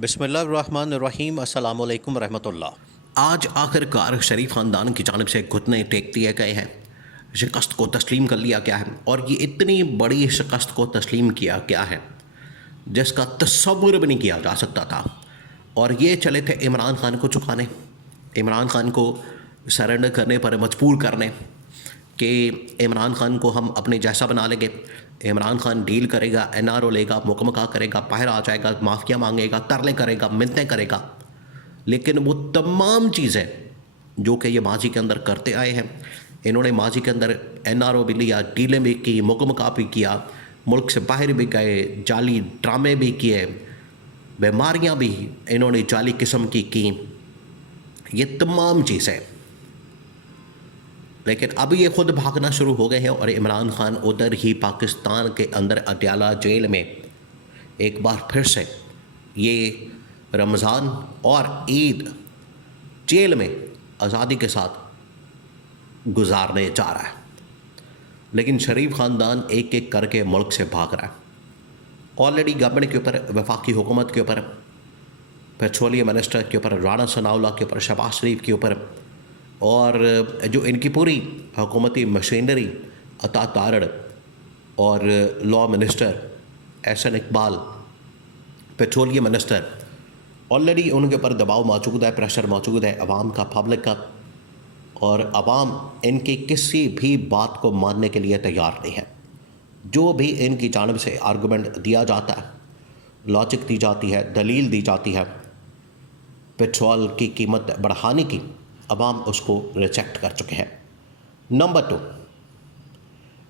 बिस्मिल्लाहिर्रहमानिर्रहीम अस्सलामु अलैकुम रहमतुल्लाह। आज आखिरकार शरीफ ख़ानदान की जानिब से घुटने टेक दिए गए हैं, शिकस्त को तस्लीम कर लिया गया है और ये इतनी बड़ी शिकस्त को तस्लीम किया गया है जिसका तस्वुर भी नहीं किया जा सकता था। और ये चले थे इमरान खान को चुकाने, इमरान खान को सरेंडर करने पर मजबूर करने कि इमरान खान को हम अपने जैसा बना लेंगे, इमरान खान डील करेगा, एनआरओ लेगा, मुकमका करेगा, बाहर आ जाएगा, माफ़िया मांगेगा, तरले करेगा, मिन्नतें करेगा। लेकिन वो तमाम चीज़ें जो कि ये माजी के अंदर करते आए हैं, इन्होंने माजी के अंदर एनआरओ भी लिया, डीलें भी की, मुकमका भी किया, मुल्क से बाहर भी गए, जाली ड्रामे भी किए, बीमारियाँ भी इन्होंने जाली किस्म की ये तमाम चीज़ें। लेकिन अब ये ख़ुद भागना शुरू हो गए हैं और इमरान खान उधर ही पाकिस्तान के अंदर अडयाला जेल में एक बार फिर से ये रमज़ान और ईद जेल में आज़ादी के साथ गुजारने जा रहा है। लेकिन शरीफ ख़ानदान एक एक करके मुल्क से भाग रहा है। ऑलरेडी गवर्नमेंट के ऊपर, वफाकी हुकूमत के ऊपर, पेट्रोलियम मिनिस्टर के ऊपर, राना सनाउल्लाह के ऊपर, शहबाज शरीफ के ऊपर और जो इनकी पूरी हुकूमती मशीनरी, अता तारड़ और law minister Ahsan Iqbal, petroleum minister, already उनके ऊपर दबाव मौजूद है, प्रेशर मौजूद है अवाम का, पब्लिक का। और अवाम इनकी किसी भी बात को मानने के लिए तैयार नहीं है। जो भी इनकी जानिब से आर्गूमेंट दिया जाता है, लॉजिक दी जाती है, दलील दी जाती है पेट्रोल की कीमत बढ़ाने की, अवाम उसको रिजेक्ट कर चुके हैं। नंबर 2,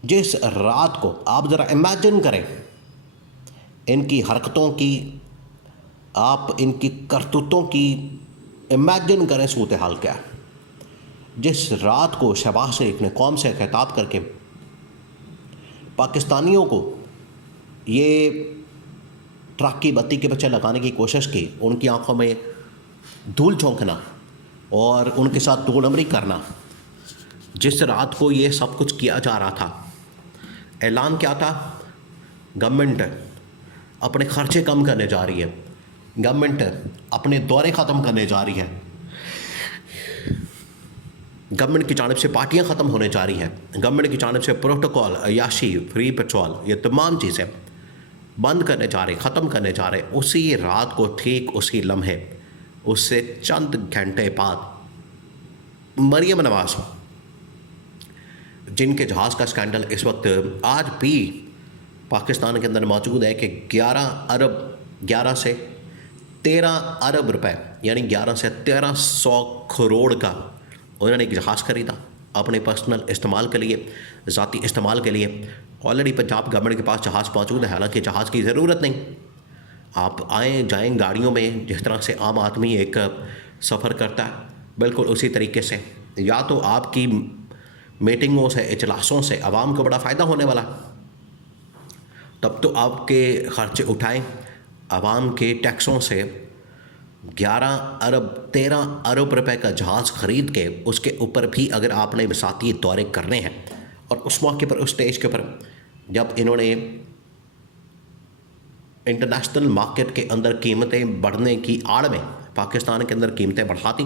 जिस रात को आप ज़रा इमेजिन करें इनकी हरकतों की, आप इनकी करतूतों की इमेजिन करें सूरत हाल क्या है। जिस रात को शहबाज शरीफ ने कौम से खिताब करके पाकिस्तानियों को ये ट्रक की बत्ती के पीछे लगाने की कोशिश की, उनकी आंखों में धूल झोंकना और उनके साथ दो नंबरी करना, जिस रात को ये सब कुछ किया जा रहा था, ऐलान क्या था? गवर्नमेंट अपने खर्चे कम करने जा रही है, गवर्नमेंट अपने दौरे ख़त्म करने जा रही है, गवर्नमेंट की जानिब से पार्टियां ख़त्म होने जा रही हैं, गवर्नमेंट की जानिब से प्रोटोकॉल, अयाशी, फ्री पेट्रोल, ये तमाम चीज़ें बंद करने जा रहे, ख़त्म करने जा रहे। उसी रात को, ठीक उसी लम्हे, उससे चंद घंटे बाद मरियम नवाज़, जिनके जहाज़ का स्कैंडल इस वक्त आज भी पाकिस्तान के अंदर मौजूद है कि 11 से 13 अरब रुपए, यानी 11 से 1300 करोड़ का उन्होंने एक जहाज़ ख़रीदा अपने पर्सनल इस्तेमाल के लिए, ज़ाती इस्तेमाल के लिए। ऑलरेडी पंजाब गवर्नमेंट के पास जहाज़ मौजूद है, हालांकि जहाज़ की ज़रूरत नहीं। आप आएँ जाएँ गाड़ियों में, जिस तरह से आम आदमी एक सफ़र करता है, बिल्कुल उसी तरीके से। या तो आपकी मीटिंगों से, इजलासों से आवाम को बड़ा फ़ायदा होने वाला, तब तो आपके ख़र्चे उठाएँ आवाम के टैक्सों से। 11 अरब 13 अरब रुपए का जहाज़ ख़रीद के उसके ऊपर भी अगर आपने बसाती दौरे करने हैं, और उस मौके पर, उस स्टेज के ऊपर जब इन्होंने इंटरनेशनल मार्केट के अंदर कीमतें बढ़ने की आड़ में पाकिस्तान के अंदर कीमतें बढ़ा दी,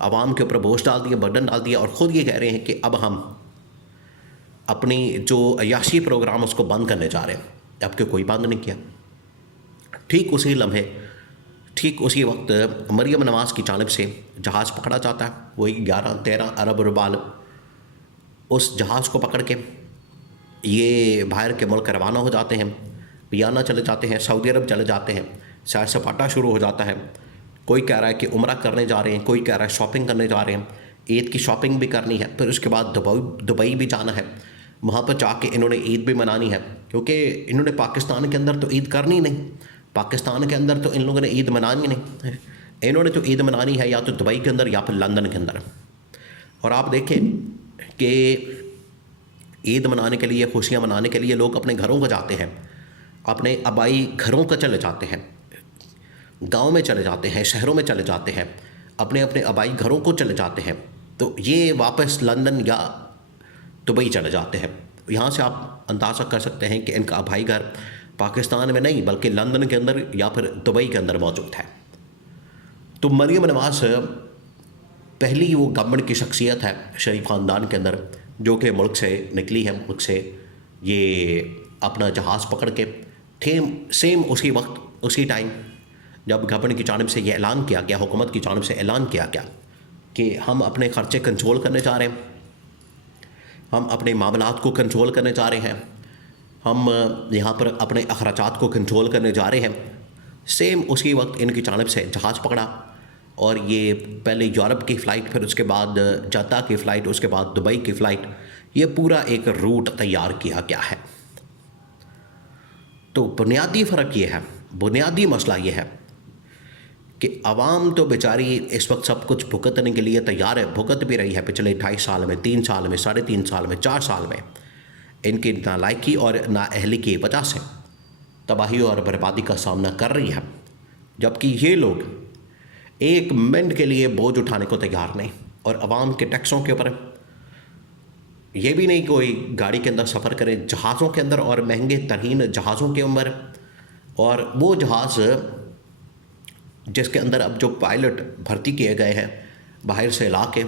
आवाम के ऊपर बोझ डाल दिया, बर्डन डाल दिया, और ख़ुद ये कह रहे हैं कि अब हम अपनी जो अयाशी प्रोग्राम उसको बंद करने जा रहे हैं, जबकि कोई बंद नहीं किया। ठीक उसी लम्हे, ठीक उसी वक्त मरियम नवाज़ की जानिब से जहाज़ पकड़ा जाता है। वही 11-13 अरब रुपए उस जहाज़ को पकड़ के ये बाहर के मुल्क रवाना हो जाते हैं, वियना चले जाते हैं, सऊदी अरब चले जाते हैं, सैर सपाटा शुरू हो जाता है। कोई कह रहा है कि उम्रा करने जा रहे हैं, कोई कह रहा है शॉपिंग करने जा रहे हैं, ईद की शॉपिंग भी करनी है, फिर उसके बाद दुबई भी जाना है, वहाँ पर जाके इन्होंने ईद भी मनानी है, क्योंकि इन्होंने पाकिस्तान के अंदर तो ईद करनी नहीं, पाकिस्तान के अंदर तो इन लोगों ने ईद मनानी नहीं, इन्होंने तो ईद मनानी है या तो दुबई के अंदर या फिर लंदन के अंदर। और आप देखें कि ईद मनाने के लिए, खुशियाँ मनाने के लिए लोग अपने घरों को जाते हैं, अपने आबाई घरों को चले जाते हैं, गांव में चले जाते हैं, शहरों में चले जाते हैं, अपने अपने आबाई घरों को चले जाते हैं। तो ये वापस लंदन या दुबई चले जाते हैं। यहाँ से आप अंदाज़ा कर सकते हैं कि इनका आबाई घर पाकिस्तान में नहीं बल्कि लंदन के अंदर या फिर दुबई के अंदर मौजूद है। तो मरियम नवाज़ पहली वो गवर्नमेंट की शख्सियत है शरीफ ख़ानदान के अंदर जो कि मुल्क से निकली है, मुल्क से ये अपना जहाज़ पकड़ के सेम उसी वक्त उसी टाइम जब गवर्नमेंट की जानिब से ये ऐलान किया गया, हुकूमत की जानिब से ऐलान किया गया कि हम अपने ख़र्चे कंट्रोल करने जा रहे हैं, हम अपने मामलात को कंट्रोल करने जा रहे हैं, हम यहाँ पर अपने अखराजात को कंट्रोल करने जा रहे हैं। सेम उसी वक्त इनकी जानिब से जहाज़ पकड़ा और ये पहले यूरोप की फ़्लाइट, फिर उसके बाद जद्दा की फ़्लाइट, उसके बाद दुबई की फ़्लाइट, ये पूरा एक रूट तैयार किया गया है। तो बुनियादी फ़र्क ये है, बुनियादी मसला ये है कि आवाम तो बेचारी इस वक्त सब कुछ भुगतने के लिए तैयार है, भुगत भी रही है पिछले 2.5 साल में, 3 साल में, 3.5 साल में, 4 साल में इनकी नालायकी और नाअहली की वजह से तबाही और बर्बादी का सामना कर रही है, जबकि ये लोग एक मिनट के लिए बोझ उठाने को तैयार नहीं। और आवाम के टैक्सों के ऊपर ये भी नहीं कोई गाड़ी के अंदर सफ़र करे, जहाज़ों के अंदर और महंगे तरीन जहाज़ों के अंदर, और वो जहाज़ जिसके अंदर अब जो पायलट भर्ती किए गए हैं बाहर से ला के,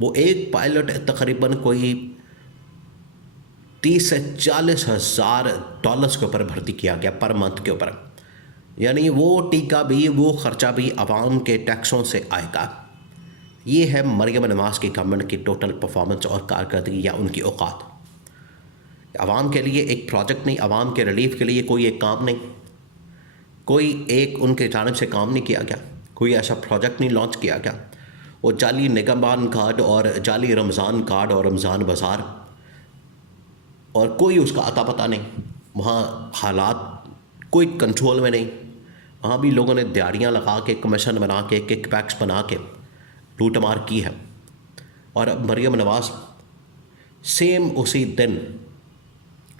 वो एक पायलट तकरीबन कोई 30 से 40 हज़ार डॉलर्स के ऊपर भर्ती किया गया पर मंथ के ऊपर। यानी वो टीका भी, वो ख़र्चा भी आवाम के टैक्सों से आएगा। ये है मरियम नवाज़ की गवर्नमेंट की टोटल परफॉर्मेंस और कारकर्दगी या उनकी औकात। आवाम के लिए एक प्रोजेक्ट नहीं, आवाम के रिलीफ के लिए कोई एक काम नहीं, कोई एक उनके जानिब से काम नहीं किया गया, कोई ऐसा प्रोजेक्ट नहीं लॉन्च किया गया। वो जाली निगहबान कार्ड और जाली रमज़ान कार्ड और रमज़ान बाज़ार, और कोई उसका अता पता नहीं। वहाँ हालात कोई कंट्रोल में नहीं, वहाँ भी लोगों ने दिहाड़ियाँ लगा के, कमीशन बना के, किक बैक्स बना के लूटमार की है। और अब मरियम नवाज़ सेम उसी दिन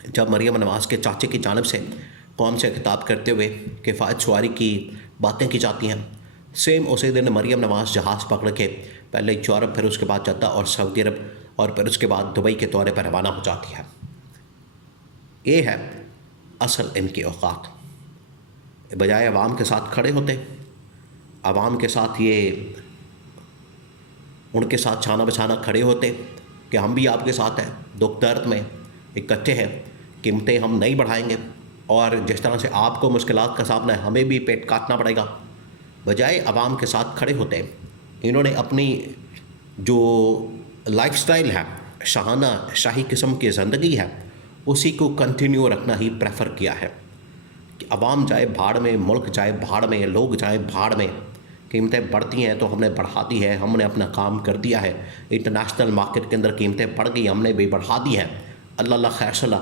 जब मरियम नवाज़ के चाचे की जानिब से कौम से खिताब करते हुए किफ़ायत शुमारी की बातें की जाती हैं, सेम उसी दिन मरियम नवाज़ जहाज़ पकड़ के पहले यूरोप, फिर उसके बाद जद्दा और सऊदी अरब, और फिर उसके बाद दुबई के दौरे पर रवाना हो जाती है। ये है असल इनकी औकात। बजाय आवाम के साथ खड़े होते, आवाम के साथ ये उनके साथ छाना बछाना खड़े होते कि हम भी आपके साथ हैं, दुख दर्द में इकट्ठे हैं, कीमतें हम नहीं बढ़ाएंगे, और जिस तरह से आपको मुश्किलात का सामना है हमें भी पेट काटना पड़ेगा। बजाय आवाम के साथ खड़े होते इन्होंने अपनी जो लाइफस्टाइल है, शाहाना शाही किस्म की ज़िंदगी है, उसी को कंटिन्यू रखना ही प्रेफर किया है कि आवाम जाए भाड़ में, मुल्क जाए भाड़ में, लोग जाए भाड़ में, कीमतें बढ़ती हैं तो हमने बढ़ा दी है, हमने अपना काम कर दिया है। इंटरनेशनल मार्केट के अंदर कीमतें बढ़ गई, हमने भी बढ़ा दी है, अल्लाह खैर सला,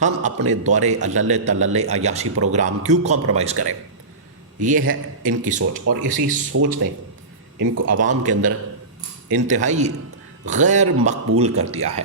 हम अपने दौरे अल्ले तल्ले अयाशी प्रोग्राम क्यों कॉम्प्रोमाइज़ करें। ये है इनकी सोच, और इसी सोच ने इनको आवाम के अंदर इंतहाई गैर मकबूल कर दिया है।